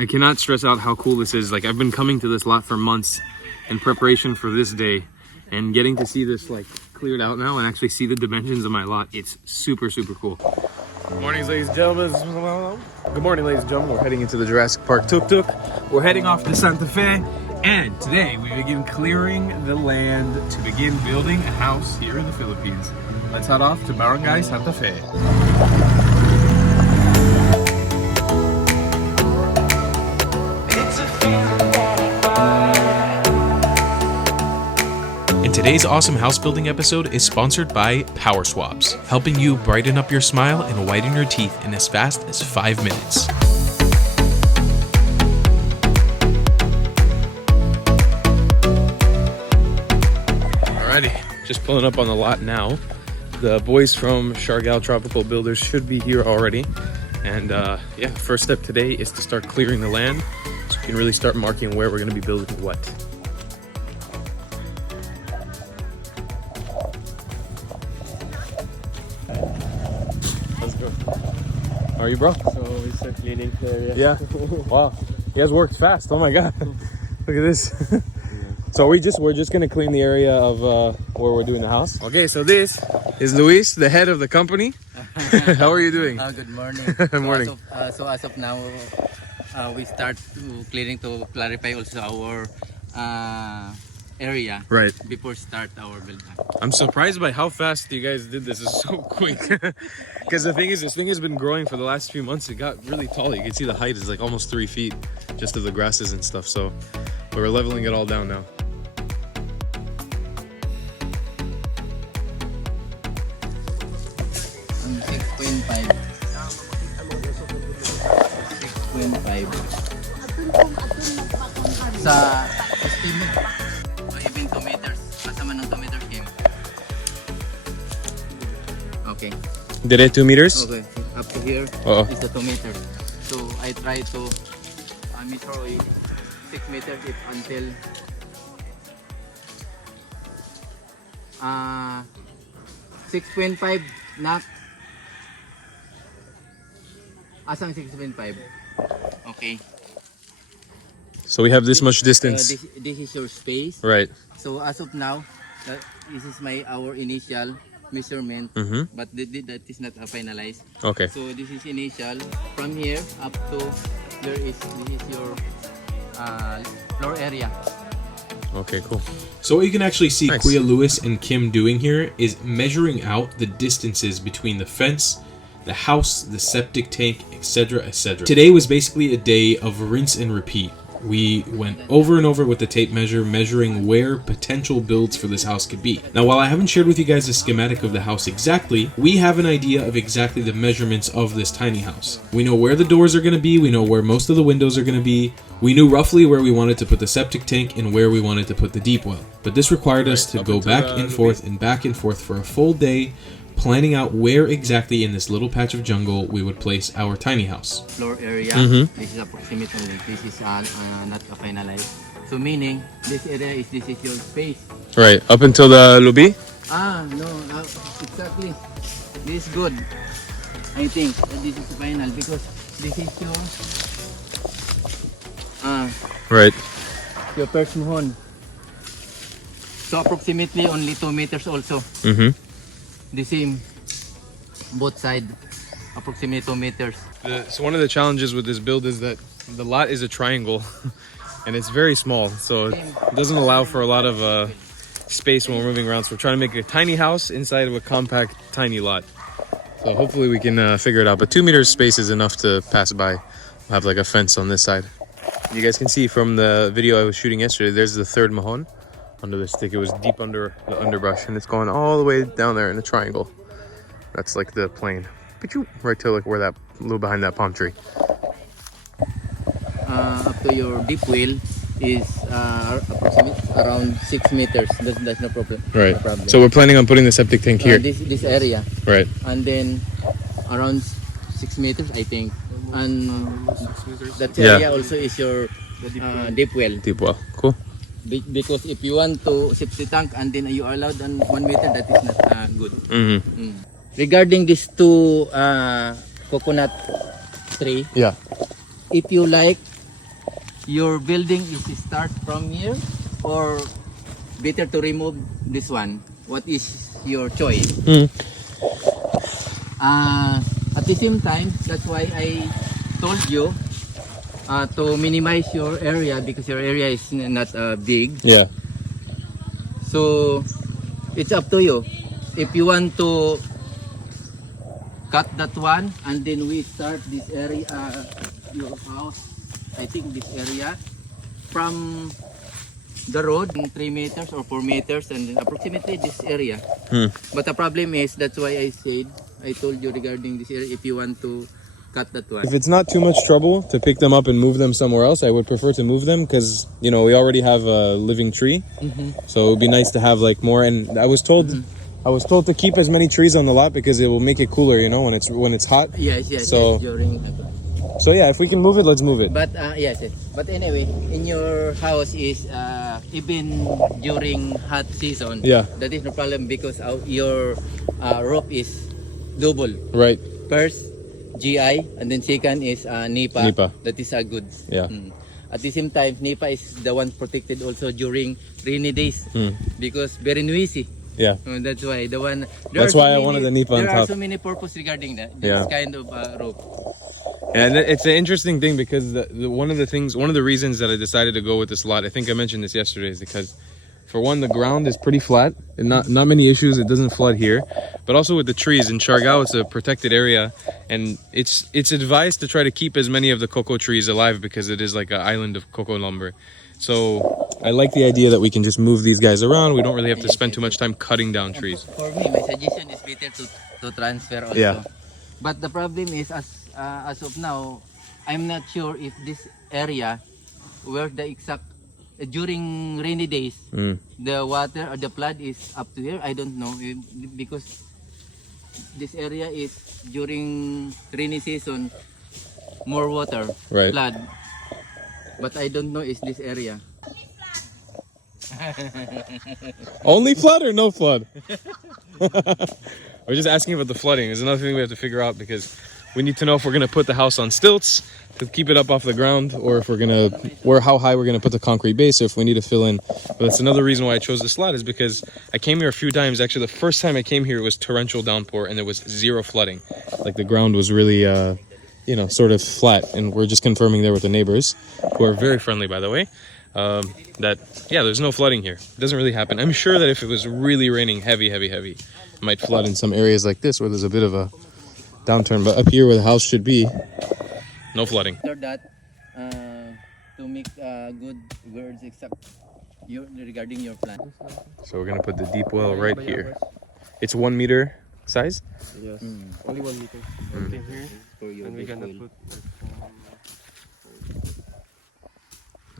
I cannot stress out how cool this is. Like, I've been coming to this lot for months in preparation for this day, and getting to see this like cleared out now and actually see the dimensions of my lot, it's super cool. Good morning, ladies and gentlemen. Good morning, ladies and gentlemen. We're heading into the Jurassic Park tuk-tuk. We're heading off to Santa Fe, and today we begin clearing the land to begin building a house here in the Philippines. Let's head off to Barangay Santa Fe. And today's awesome house building episode is sponsored by Power Swaps, helping you brighten up your smile and whiten your teeth in as fast as 5 minutes. Alrighty, just pulling up on the lot now. The boys from Siargao Tropical Builders should be here already. And yeah, first step today is to start clearing the land so we can really start marking where we're going to be building what. Let's go. How are you, bro? So we start cleaning the area. Yeah. Wow. You guys worked fast. Oh my god. Look at this. So we're just gonna clean the area of where we're doing the house. Okay, so this is Luis, the head of the company. How are you doing? Good morning. Good morning. So as of now, we start to clearing to clarify also our area. Right. Before start our building. I'm surprised by how fast you guys did this. It's so quick. Because the thing is, this thing has been growing for the last few months. It got really tall. You can see the height is like almost 3 feet just of the grasses and stuff. So we're leveling it all down now. And 6.5. 6.5. Sa estimate, even 2 meters. Kasama ng 2 meters game. Okay. Did it 2 meters? Okay. Up to here is the 2 meters. So I try to measure 6 meters if until 6.5 nak. Asang 6.5? Okay. So we have this much distance. This is your space. Right. So as of now, this is our initial measurement, but that is not finalized. Okay. So this is initial. From here up to this is your floor area. Okay, cool. So what you can actually see Nice. Kuya Lewis and Kim doing here is measuring out the distances between the fence, the house, the septic tank, etc., etc. Today was basically a day of rinse and repeat. We went over and over with the tape measure, measuring where potential builds for this house could be. Now, while I haven't shared with you guys the schematic of the house exactly, we have an idea of exactly the measurements of this tiny house. We know where the doors are going to be, we know where most of the windows are going to be, we knew roughly where we wanted to put the septic tank and where we wanted to put the deep well. But this required us to go back and forth for a full day, planning out where exactly in this little patch of jungle we would place our tiny house. Floor area. This is approximate only. This is not finalized. So meaning this area this is your space. Right. Up until the lobby? No, exactly. This is good. I think this is final because this is Right. your first mohon. So approximately only 2 meters also. The same both side, approximately 2 meters. So one of the challenges with this build is that the lot is a triangle and it's very small, so it doesn't allow for a lot of space when we're moving around. So we're trying to make a tiny house inside of a compact tiny lot. So hopefully we can figure it out, but 2 meters space is enough to pass by. We'll have like a fence on this side. You guys can see from the video I was shooting yesterday, there's the third mahon under the stick. It was deep under the underbrush and it's going all the way down there in a triangle. That's like the plane. Right to like where that little behind that palm tree. Up to your deep well is approximately around 6 meters. That's no problem. Right. No problem. So we're planning on putting the septic tank here. This area. Right. And then around 6 meters, I think. And that Yeah. area also is your deep well. Deep well. Cool. Because if you want to septic tank and then you are allowed on 1 meter, that is not good. Regarding these two coconut tree, Yeah. if you like your building is start from here or better to remove this one? What is your choice? At the same time, that's why I told you to minimize your area because your area is not big. Yeah. So it's up to you. If you want to cut that one and then we start this area, your house, I think this area from the road 3 meters or 4 meters and then approximately this area. But the problem is, that's why I told you regarding this area, if you want to cut that one. If it's not too much trouble to pick them up and move them somewhere else, I would prefer to move them because, you know, we already have a living tree. So it would be nice to have like more. And I was told to keep as many trees on the lot because it will make it cooler, you know, when it's hot. Yes, So- yes, during So yeah, if we can move it, let's move it. but yes. But anyway, in your house is even during hot season, Yeah. that is no problem because your roof is double. Right. First, GI, and then second is NEPA. NEPA. That is a good. Yeah. At the same time, NEPA is the one protected also during rainy days because very noisy. Yeah. That's why the one. That's why I wanted the NEPA on There are top. so many purpose regarding that. This Yeah. kind of roof. And it's an interesting thing because one of the reasons that I decided to go with this lot, I think I mentioned this yesterday, is because for one, the ground is pretty flat and not many issues. It doesn't flood here, but also with the trees in Siargao, it's a protected area, and it's advised to try to keep as many of the cocoa trees alive because it is like an island of cocoa lumber. So I like the idea that we can just move these guys around. We don't really have to spend too much time cutting down trees. For me, my suggestion is better to transfer also. Yeah. But the problem is, as of now, I'm not sure if this area where the exact during rainy days the water or the flood is up to here. I don't know because this area is during rainy season more water, Right. flood. But I don't know is this area. Only flood or no flood? We're just asking about the flooding. There's another thing we have to figure out because we need to know if we're gonna put the house on stilts to keep it up off the ground, or if how high we're gonna put the concrete base, or if we need to fill in. But that's another reason why I chose this lot is because I came here a few times. Actually, the first time I came here, it was torrential downpour and there was zero flooding. Like the ground was really, you know, sort of flat. And we're just confirming there with the neighbors, who are very friendly, by the way. That yeah, there's no flooding here. It doesn't really happen. I'm sure that if it was really raining heavy, it might flood in some areas like this where there's a bit of a downturn. But up here where the house should be, no flooding. After that, to make good words exact regarding your plan. So we're gonna put the deep well right here. It's 1 meter size. Yes. Only 1 meter. Okay, here. And we're gonna put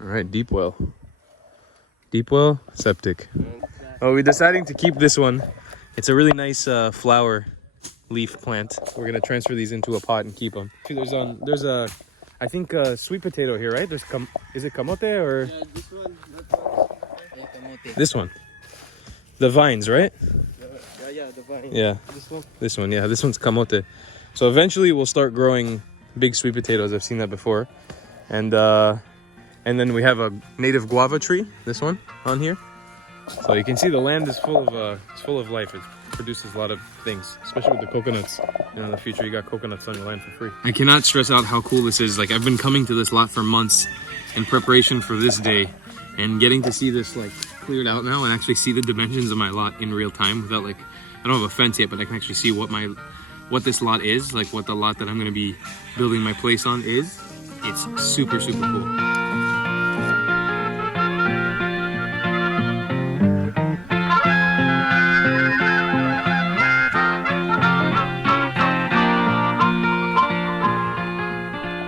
All right, deep well, septic. Oh, we're deciding to keep this one. It's a really nice flower leaf plant. We're gonna transfer these into a pot and keep them. There's a, I think sweet potato here, right? Is it kamote or this one, this one? The vines, right? the vine. Yeah. This one. This one's kamote. So eventually we'll start growing big sweet potatoes. I've seen that before, and then we have a native guava tree. This one on here. So you can see the land is full of life. It produces a lot of things, especially with the coconuts. You know, in the future you got coconuts on your land for free. I cannot stress out how cool this is. Like, I've been coming to this lot for months in preparation for this day, and getting to see this like cleared out now and actually see the dimensions of my lot in real time without, like, I don't have a fence yet, but I can actually see what this lot is, like what the lot that I'm gonna be building my place on is. It's super, super cool.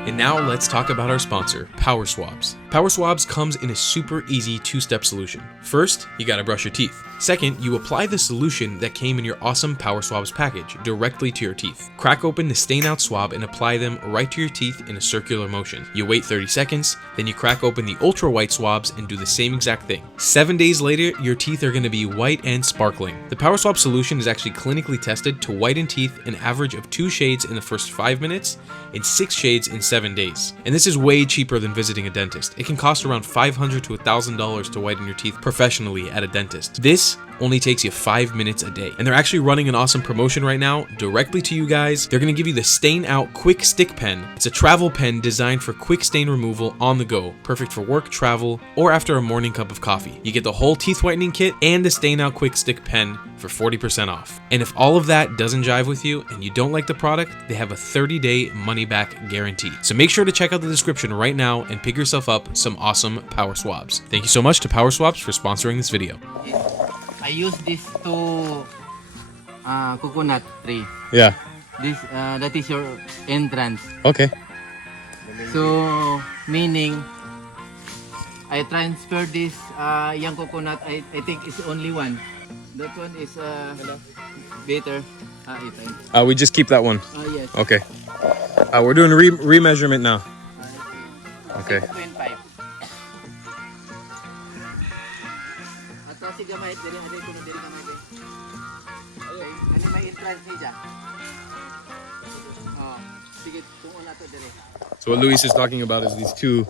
And now let's talk about our sponsor, Power Swabs. Power Swabs comes in a super easy 2-step solution. First, you gotta brush your teeth. Second, you apply the solution that came in your awesome Power Swabs package directly to your teeth. Crack open the stain out swab and apply them right to your teeth in a circular motion. You wait 30 seconds, then you crack open the ultra white swabs and do the same exact thing. 7 days later, your teeth are going to be white and sparkling. The Power Swab solution is actually clinically tested to whiten teeth an average of 2 shades in the first 5 minutes and 6 shades in 7 days. And this is way cheaper than visiting a dentist. It can cost around $500 to $1,000 to whiten your teeth professionally at a dentist. This only takes you 5 minutes a day. And they're actually running an awesome promotion right now directly to you guys. They're going to give you the Stain Out Quick Stick Pen. It's a travel pen designed for quick stain removal on the go, perfect for work, travel, or after a morning cup of coffee. You get the whole teeth whitening kit and the Stain Out Quick Stick Pen for 40% off. And if all of that doesn't jive with you and you don't like the product, they have a 30-day money-back guarantee. So make sure to check out the description right now and pick yourself up some awesome Power Swabs. Thank you so much to Power Swabs for sponsoring this video. I use this to coconut tree. Yeah. This that is your entrance. Okay. So meaning I transfer this young coconut. I think it's only one. That one is better. We just keep that one. Yes. Okay. We're doing remeasurement now. Okay. 6.5. Ato si gamay diri kuno diri gamay. Okay. Ani may entrance niya. Sige tungo nato diri. So what Luis is talking about is these 2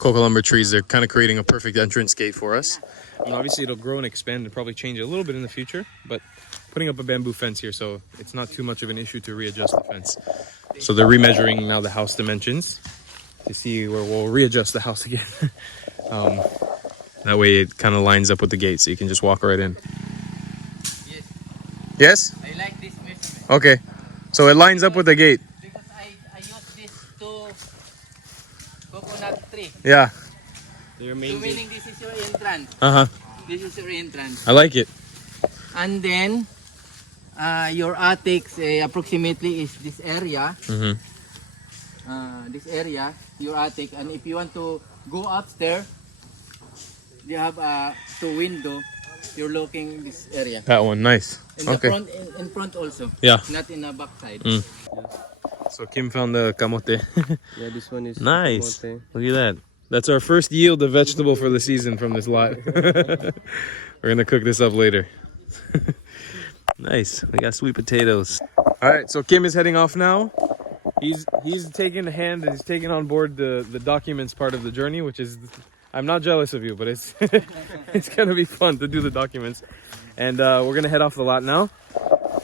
coca lumber trees. They're kind of creating a perfect entrance gate for us. And obviously it'll grow and expand and probably change a little bit in the future, but putting up a bamboo fence here, so it's not too much of an issue to readjust the fence. So they're remeasuring now the house dimensions to see where we'll readjust the house again. That way it kind of lines up with the gate, so you can just walk right in. Yes. Yes? I like this measurement. Okay. So it lines up with the gate. Because I use this to coconut tree. Yeah. So meaning this is your entrance. Uh-huh. This is your entrance. I like it. And then your attics approximately is this area. Mm-hmm. This area, your attic. And if you want to go upstairs, you have 2 window. You're looking this area. That one, nice. In the Okay. front, in front also. Yeah. Not in the back side. Mm. So Kim found the kamote. Yeah, this one is Nice. kamote. Look at that. That's our first yield of vegetable for the season from this lot. We're gonna cook this up later. Nice. We got sweet potatoes. All right, so Kim is heading off now. He's taking a hand and he's taking on board the documents part of the journey, which is, I'm not jealous of you, but it's it's gonna be fun to do the documents. And we're gonna head off the lot now.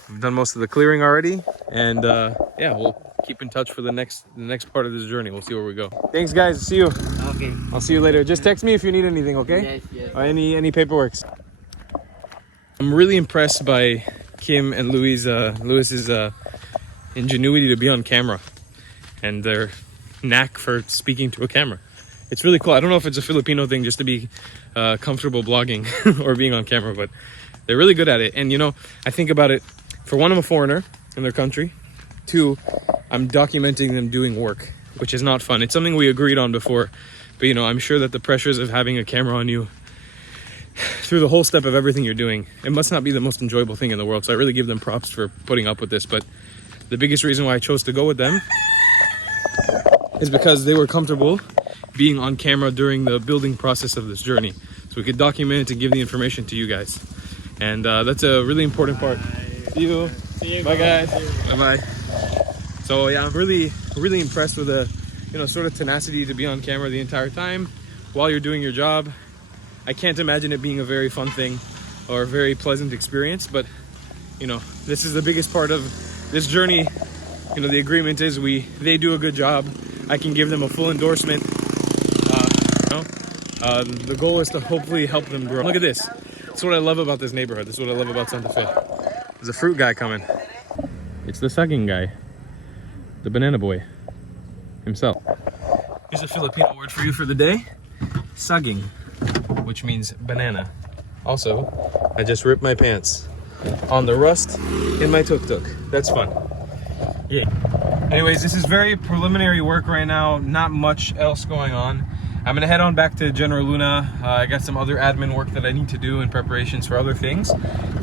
We've done most of the clearing already, and yeah, we'll keep in touch for the next part of this journey. We'll see where we go. Thanks, guys. See you. Okay. I'll see you later. Just text me if you need anything, okay? Yes, yes. Or any paperwork. I'm really impressed by Kim and Luis's ingenuity to be on camera and their knack for speaking to a camera. It's really cool. I don't know if it's a Filipino thing just to be comfortable blogging or being on camera, but they're really good at it. And you know, I think about it, for one, I'm a foreigner in their country. 2, I'm documenting them doing work, which is not fun. It's something we agreed on before, but you know, I'm sure that the pressures of having a camera on you through the whole step of everything you're doing, it must not be the most enjoyable thing in the world. So I really give them props for putting up with this. But the biggest reason why I chose to go with them is because they were comfortable being on camera during the building process of this journey, so we could document and give the information to you guys. And that's a really important part. See you. Bye, guys. Bye-bye. So yeah, I'm really impressed with the, you know, sort of tenacity to be on camera the entire time while you're doing your job. I can't imagine it being a very fun thing or a very pleasant experience, but you know, this is the biggest part of this journey. You know, the agreement is they do a good job. I can give them a full endorsement. The goal is to hopefully help them grow. Look at this. That's what I love about this neighborhood. This is what I love about Santa Fe. There's a fruit guy coming. It's the sucking guy. The banana boy himself. Here's a Filipino word for you for the day. Saging, which means banana. Also, I just ripped my pants on the rust in my tuk-tuk. That's fun. Yeah. Anyways, this is very preliminary work right now. Not much else going on. I'm gonna head on back to General Luna. I got some other admin work that I need to do in preparations for other things,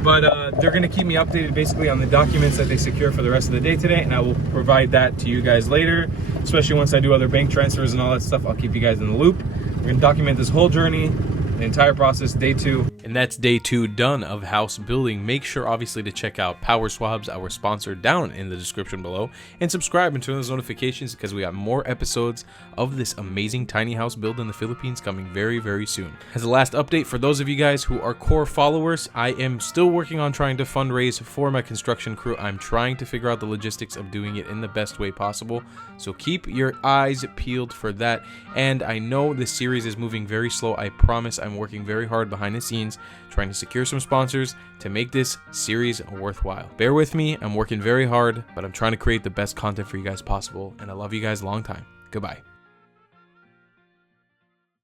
but they're gonna keep me updated basically on the documents that they secure for the rest of the day today, and I will provide that to you guys later, especially once I do other bank transfers and all that stuff. I'll keep you guys in the loop. We're gonna document this whole journey, the entire process, day 2. And that's day 2 done of house building. Make sure obviously to check out Power Swabs, our sponsor, down in the description below, and subscribe and turn those notifications because we got more episodes of this amazing tiny house build in the Philippines coming very, very soon. As a last update, for those of you guys who are core followers, I am still working on trying to fundraise for my construction crew. I'm trying to figure out the logistics of doing it in the best way possible, so keep your eyes peeled for that. And I know this series is moving very slow. I promise I'm working very hard behind the scenes trying to secure some sponsors to make this series worthwhile. Bear with me, I'm working very hard, but I'm trying to create the best content for you guys possible, and I love you guys a long time. Goodbye.